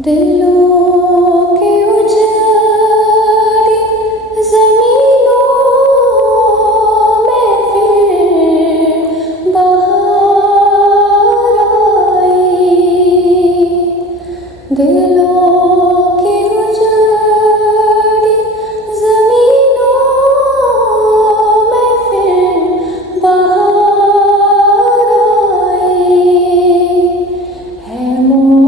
दिलों के उजाड़ी ज़मीनों में फिर बहार आई। दिलों के उजाड़ी ज़मीनों में फिर बहार आई। है वो